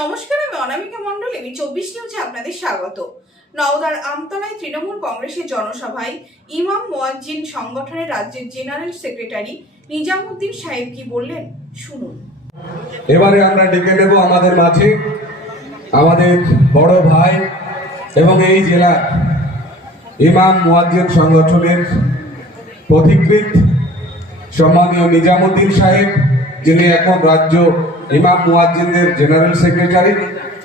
নমস্কার, আমি অনামিকা মণ্ডল এবি চব্বিশ নিউজে আপনাদের স্বাগত। নওদার আমতলায় তৃণমূল কংগ্রেসের জনসভায় ইমাম মোয়াজ্জিন সংগঠনের রাজ্যের জেনারেল সেক্রেটারি নিজামুদ্দিন সাহেব কি বললেন, শুনুন। এবারে আমরা ডেকে নেব আমাদের মাঝে আমাদের বড় ভাই এবং এই জেলার ইমাম মুয়াজ্জিন সংগঠনের পথিকৃত সম্মানীয় নিজামুদ্দিন সাহেব। যিনি এখন রাজ্য ইমাম মুয়াজ্জিনদের জেনারেল সেক্রেটারি,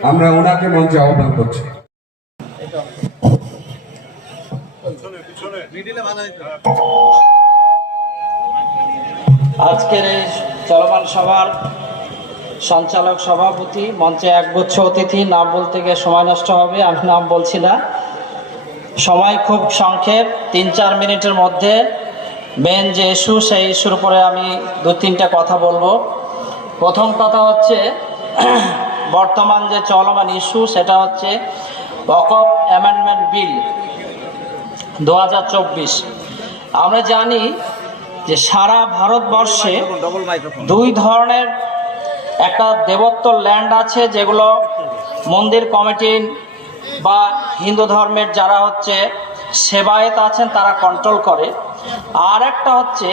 আমরা ওনাকে মঞ্চে আহ্বান করছি। আজকের এই চলমান সভার সঞ্চালক সভাপতি, মঞ্চে এক একগুচ্ছ অতিথি, নাম বলতে গিয়ে সময় নষ্ট হবে, আমি নাম বলছি না। সময় খুব সংক্ষেপ, তিন চার মিনিটের মধ্যে মেন যে ইস্যু সেই ইস্যুর উপরে আমি দু তিনটা কথা বলব। প্রথম কথা হচ্ছে বর্তমান যে চলমান ইস্যু সেটা হচ্ছে অকপ অ্যামেন্ডমেন্ট বিল দু হাজার চব্বিশ। আমরা জানি যে সারা ভারতবর্ষে দুই ধরনের একটা দেবত্ব ল্যান্ড আছে যেগুলো মন্দির কমিটি বা হিন্দু ধর্মের যারা হচ্ছে সেবায়েত আছেন তারা কন্ট্রোল করে। আর একটা হচ্ছে,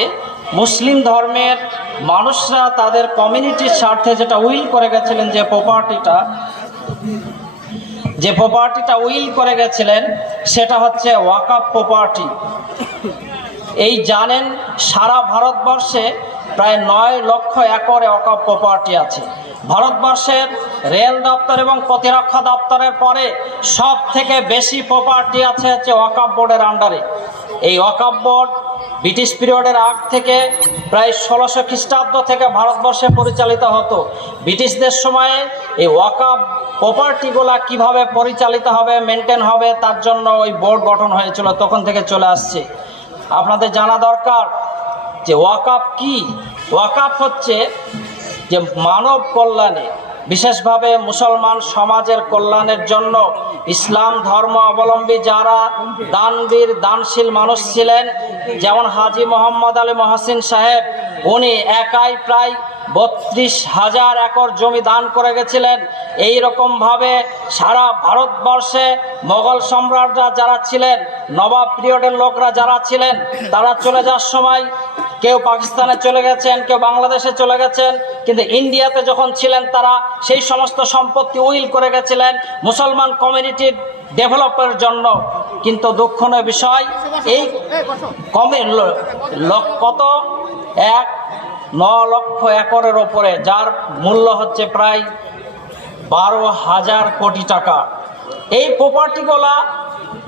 মুসলিম ধর্মের মানুষরা তাদের কমিউনিটির স্বার্থে যেটা উইল করে গেছিলেন যে প্রপার্টিটা যে প্রপার্টিটা উইল করে গেছিলেন, সেটা হচ্ছে ওয়াকাপ প্রপার্টি এই জানেন, সারা ভারতবর্ষে প্রায় নয় লক্ষ একরে অকাপ প্রপার্টি আছে। ভারতবর্ষের রেল দপ্তর এবং প্রতিরক্ষা দপ্তরের পরে সব থেকে বেশি প্রপার্টি আছে হচ্ছে ওয়াকাপ বোর্ডের আন্ডারে এই ওয়াকাপ বোর্ড ব্রিটিশ পিরিয়ডের আগ থেকে প্রায় ষোলোশো খ্রিস্টাব্দ থেকে ভারতবর্ষে পরিচালিত হতো। ব্রিটিশদের সময়ে এই ওয়াকাপ প্রপার্টিগুলা কীভাবে পরিচালিত হবে, মেনটেন হবে, তার জন্য ওই বোর্ড গঠন হয়েছিল, তখন থেকে চলে আসছে। আপনাদের জানা দরকার যে ওয়াকাপ কি? ওয়াকাপ হচ্ছে যে মানব কল্যাণে বিশেষভাবে মুসলমান সমাজের কল্যাণের জন্য ইসলাম ধর্ম অবলম্বী যারা দানবীর, দানশীল মানুষ ছিলেন, যেমন হাজি মোহাম্মদ আলী মহাসিন সাহেব, উনি একাই প্রায় বত্রিশ হাজার একর জমি দান করে গেছিলেন। এই রকমভাবে সারা ভারতবর্ষে মোগল সম্রাটরা যারা ছিলেন, নবাব পিরিয়ডের লোকরা যারা ছিলেন, তারা চলে যাওয়ার সময় কেউ পাকিস্তানে চলে গেছেন, কেউ বাংলাদেশে চলে গেছেন, কিন্তু ইন্ডিয়াতে যখন ছিলেন তারা সেই সমস্ত সম্পত্তি উইল করে গেছিলেন মুসলমান কমিউনিটির ডেভেলপের জন্য। কিন্তু দুঃখনীয় বিষয়, এই কমে কত? এক, ন লক্ষ একরের ওপরে যার মূল্য হচ্ছে প্রায় বারো হাজার কোটি টাকা। এই প্রপার্টিগুলা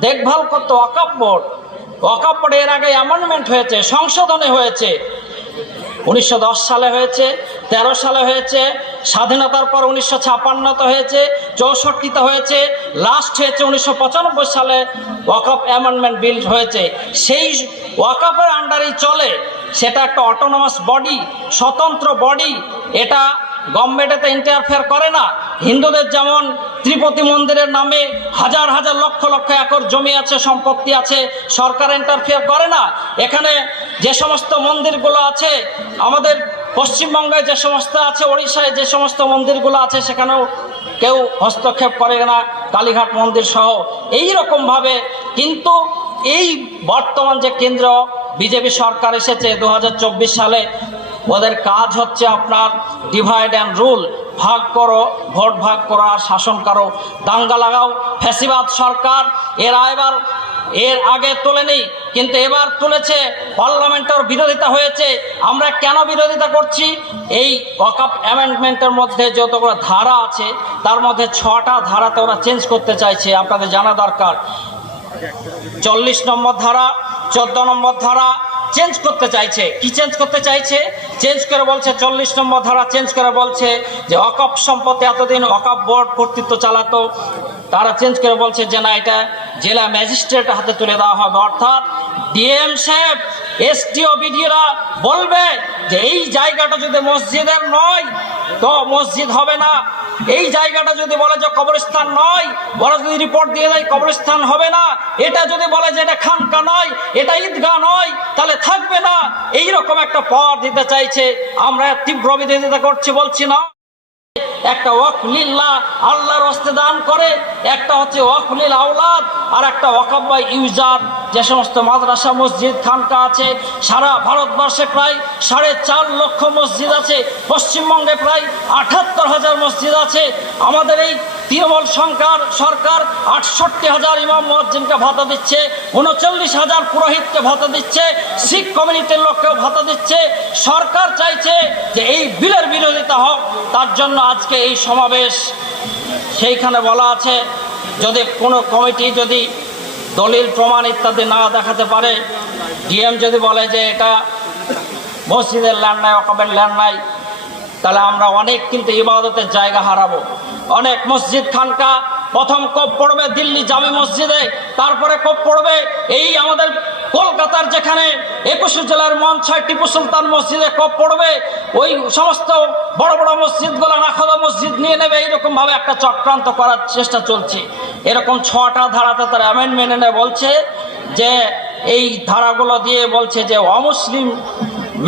দেখভাল করতো বোর্ড। বোর্ড এর আগে অ্যামেন্ডমেন্ট হয়েছে, সংশোধনী হয়েছে। উনিশশো দশ সালে হয়েছে ১৩ সালে হয়েছে, স্বাধীনতার পর উনিশশো ছাপান্নতে হয়েছে, চৌষট্টিতে হয়েছে লাস্ট হয়েছে উনিশশো পঁচানব্বই সালে ওয়াকআপ অ্যামেন্ডমেন্ট বিল হয়েছে। সেই ওয়াকআপের আন্ডারেই চলে, সেটা একটা অটোনমাস বডি স্বতন্ত্র বডি এটা গভর্নমেন্টেতে ইন্টারফেয়ার করে না। হিন্দুদের যেমন ত্রিপতি মন্দিরের নামে হাজার হাজার লক্ষ লক্ষ একর জমি আছে, সম্পত্তি আছে, সরকার ইন্টারফেয়ার করে না। এখানে যে সমস্ত মন্দিরগুলো আছে, আমাদের পশ্চিমবঙ্গে যে সমস্ত আছে, ওড়িশায় যে সমস্ত মন্দিরগুলো আছে, সেখানেও কেউ হস্তক্ষেপ করে না, কালীঘাট মন্দির সহ। এই রকমভাবে কিন্তু এই বর্তমান যে কেন্দ্র, বিজেপি সরকার এসেছে দু হাজার চব্বিশ সালে। ওদের কাজ হচ্ছে আপনার ডিভাইড অ্যান্ড রুল ভাগ করো, ভোট ভাগ করো, শাসন করো, দাঙ্গা লাগাও, ফ্যাসিবাদ সরকার, এরা এবার এর আগে তোলেনি, কিন্তু এবার তুলেছে, পার্লামেন্টের বিরোধিতা হয়েছে, আমরা কেন বিরোধিতা করছি? এই ওয়াকআপ অ্যামেন্ডমেন্টের মধ্যে যতগুলো ধারা আছে, তার মধ্যে ছটা ধারাতে ওরা চেঞ্জ করতে চাইছে, আপনাদের জানা দরকার। চল্লিশ নম্বর ধারা, চোদ্দ নম্বর ধারা চেঞ্জ করতে চাইছে। কি চেঞ্জ করতে চাইছে? চেঞ্জ করে বলছে, চল্লিশ নম্বর ধারা চেঞ্জ করে বলছে যে, অকপ সম্পত্তি এতদিন অকপ বোর্ড কর্তৃত্ব চালাতো। তারা চেঞ্জ করে বলছে যে, না, এটা জেলা ম্যাজিস্ট্রেট হাতে তুলে দেওয়া হবে। অর্থাৎ ডিএম সাহেব এসডিও বিডিওরা বলবে যে, এই জায়গাটা যদি মসজিদের নয়, তো মসজিদ হবে না। এই জায়গাটা যদি বলে যে কবরস্থান নয় বড় যদি রিপোর্ট দিয়ে দেয় কবরস্থান হবে না, এটা যদি বলে যে এটা খানকা নয়, এটা ঈদগাহ নয়, তাহলে থাকবে না। এই রকম একটা পাওয়ার দিতে চাইছে। আমরা তীব্র বিরোধিতা করছি, বলছি না। একটা ওয়াকলিল্লাহ আল্লাহর হস্তে দান করে, একটা হচ্ছে ওয়াকলিল আওলাদ, আর একটা ওয়াকাব্বা ইউজার। যে সমস্ত মাদ্রাসা মসজিদ খানকা আছে, সারা ভারতবর্ষে প্রায় সাড়ে চার লক্ষ মসজিদ আছে, পশ্চিমবঙ্গে প্রায় আঠাত্তর হাজার মসজিদ আছে। আমাদের এই তৃণমূল সরকার সরকার আটষট্টি হাজার ইমাম মসজিদকে ভাতা দিচ্ছে, উনচল্লিশ হাজার পুরোহিতকে ভাতা দিচ্ছে, শিখ কমিউনিটির লোককেও ভাতা দিচ্ছে। সরকার চাইছে যে এই বিলের বিরোধিতা হোক, তার জন্য আজকে এই সমাবেশ সেইখানে বলা আছে। যদি কোনো কমিটি যদি দলিল, প্রমাণ ইত্যাদি না দেখাতে পারে। ডিএম যদি বলে যে এটা মসজিদের ল্যান্ড নাই অকাবের ল্যান্ড নাই তাহলে আমরা অনেক কিন্তু ইবাদতের জায়গা হারাবো। অনেক মসজিদ খানকা, প্রথম কোপ পড়বে দিল্লি জামে মসজিদে, তারপরে কোপ পড়বে এই আমাদের কলকাতার যেখানে একুশে জেলার মঞ্চায় টিপু সুলতান মসজিদে কোপ পড়বে, ওই সমস্ত বড় বড় মসজিদগুলো নাখদা মসজিদ নিয়ে নেবে এইরকম ভাবে একটা চক্রান্ত করার চেষ্টা চলছে। এরকম ছটা ধারাতে তারা অ্যামেন্ডমেন্ট এনে বলছে যে এই ধারাগুলো দিয়ে বলছে যে অমুসলিম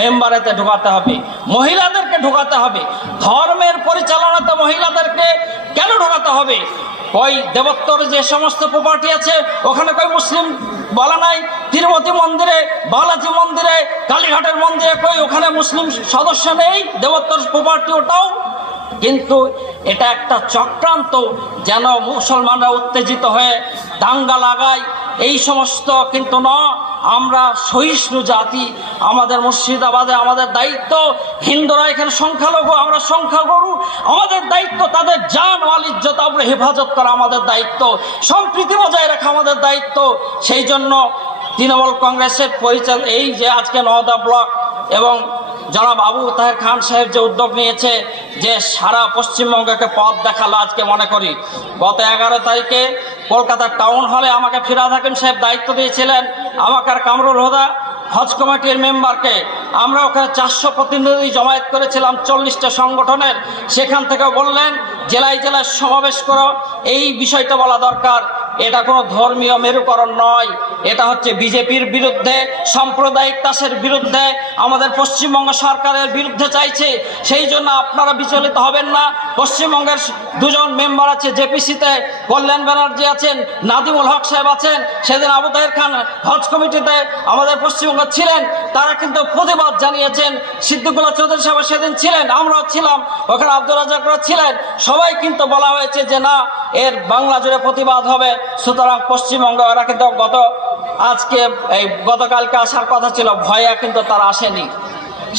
মেম্বারেতে ঢোকাতে হবে, মহিলাদেরকে ঢোকাতে হবে, ধর্মের পরিচালনাতে মহিলাদেরকে কেন ঢোকাতে হবে? ওই দেবত্তর যে সমস্ত প্রপার্টি আছে, ওখানে কই মুসলিম বলা নাই? তিরুপতি মন্দিরে, বালাজি মন্দিরে, কালীঘাটের মন্দিরে কই ওখানে মুসলিম সদস্য নেই? দেবত্তর প্রপার্টি ওটাও কিন্তু এটা একটা চক্রান্ত যেন মুসলমানরা উত্তেজিত হয়ে দাঙ্গা লাগায়। এই সমস্ত কিন্তু ন, আমরা সহিষ্ণু জাতি, আমাদের মুর্শিদাবাদে আমাদের দায়িত্ব। হিন্দুরা এখানে সংখ্যালঘু, আমরা সংখ্যাগরু। আমাদের দায়িত্ব তাদের জান, মাল, ইজ্জত আমরা হেফাজত করা আমাদের দায়িত্ব। সম্প্রীতি বজায় রাখা আমাদের দায়িত্ব। সেই জন্য তৃণমূল কংগ্রেসের পরিচাল, এই যে আজকে নওদা ব্লক এবং জনাব আবু তাহের খান সাহেব যে উদ্যোগ নিয়েছে যে সারা পশ্চিমবঙ্গকে পথ দেখাল আজকে মনে করি। গত এগারো তারিখে কলকাতার টাউন হলে আমাকে ফিরাদ হাকিম সাহেব দায়িত্ব দিয়েছিলেন। আমাকে আর কামরুল হোদা, হজ কমিটির মেম্বারকে আমরা ওখানে চারশো প্রতিনিধি জমায়েত করেছিলাম চল্লিশটা সংগঠনের। সেখান থেকে বললেন, জেলায় জেলায় সমাবেশ করো। এই বিষয়টা বলা দরকার। এটা কোনো ধর্মীয় মেরুকরণ নয়। এটা হচ্ছে বিজেপির বিরুদ্ধে, সাম্প্রদায়িক তাসের বিরুদ্ধে, আমাদের পশ্চিমবঙ্গ সরকারের বিরুদ্ধে চাইছে। সেই জন্য আপনারা বিচলিত হবেন না। পশ্চিমবঙ্গের দুজন মেম্বার আছে জেপিসিতে, কল্যাণ ব্যানার্জি আছেন, নাদিমুল হক সাহেব আছেন, সেদিন আবু তাহের খান হজ কমিটিতে আমাদের পশ্চিমবঙ্গ ছিলেন, তারা কিন্তু প্রতিবাদ জানিয়েছেন। সিদ্দিকুল্লাহ চৌধুরী সাহেব সেদিন ছিলেন, আমরাও ছিলাম, ওখানে আব্দুল রাজাকরা ছিলেন। সবাই কিন্তু বলা হয়েছে যে না, এর বাংলা জুড়ে প্রতিবাদ হবে। সুতরাং পশ্চিমবঙ্গ, ওরা কিন্তু গত আজকে এই গতকালকে আসার কথা ছিল, ভয়ে কিন্তু তারা আসেনি।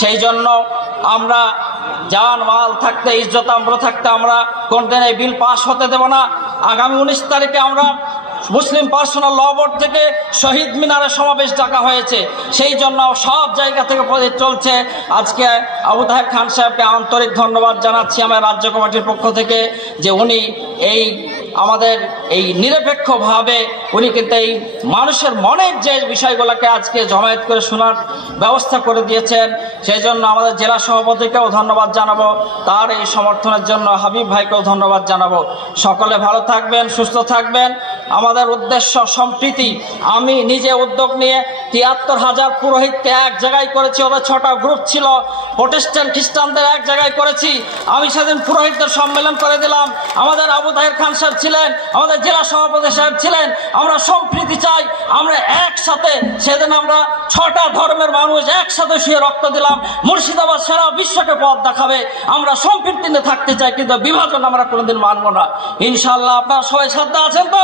সেই জন্য আমরা জান, মাল থাকতে, ইজ্জত, আমরা থাকতে আমরা কোনদিন এই বিল পাশ হতে দেব না। আগামী উনিশ তারিখে আমরা মুসলিম পার্সোনাল ল বোর্ড থেকে শহীদ মিনারে সমাবেশ ডাকা হয়েছে। সেই জন্য সব জায়গা থেকে চলছে। আজকে আবু তাহের খান সাহেবকে আন্তরিক ধন্যবাদ জানাচ্ছি আমার রাজ্য কমিটির পক্ষ থেকে যে উনি এই আমাদের এই নিরপেক্ষভাবে উনি কিন্তু এই মানুষের মনের যে বিষয়গুলোকে আজকে জমায়েত করে শোনার ব্যবস্থা করে দিয়েছেন, সেই জন্য আমাদের জেলা সভাপতিকেও ধন্যবাদ জানাব, তার এই সমর্থনের জন্য হাবিব ভাইকেও ধন্যবাদ জানাব। সকলে ভালো থাকবেন, সুস্থ থাকবেন। আমাদের উদ্দেশ্য সম্প্রীতি। আমি নিজে উদ্যোগ নিয়ে তিয়াত্তর হাজার পুরোহিতকে এক জায়গায় করেছি, ওদের ছটা গ্রুপ ছিল। প্রোটেস্ট্যান্ট খ্রিস্টানদের এক জায়গায় করেছি। আমি সেদিন পুরোহিতদের সম্মেলন করে দিলাম। আমাদের আবু তাহের খান সাহেব ছিলেন, আমাদের জেলা সভাপতি সাহেব ছিলেন। আমরা সম্প্রীতি চাই, আমরা একসাথে সেদিন আমরা ছটা ধর্মের মানুষ একসাথে শুয়ে রক্ত দিলাম। মুর্শিদাবাদ সারা বিশ্বকে পথ দেখাবে। আমরা সম্প্রীতিতে থাকতে চাই, কিন্তু বিভাজন আমরা কোনোদিন মানবো না। ইনশাল্লাহ আপনারা সবাই শ্রদ্ধা আছেন তো?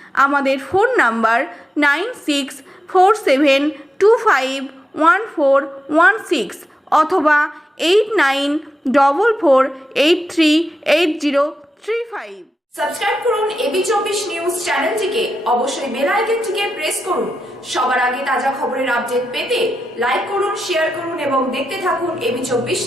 আমাদের phone number nine six four seven two five one four one six অথবা eight nine double four eight three eight zero three five. Subscribe করুন এবি চব্বিশ নিউজ চ্যানেলটিকে। অবশ্যই বেল আইকনটিকে প্রেস করুন। সবার আগে তাজা খবরের আপডেট পেতে লাইক করুন, শেয়ার করুন এবং দেখতে থাকুন এবি চব্বিশ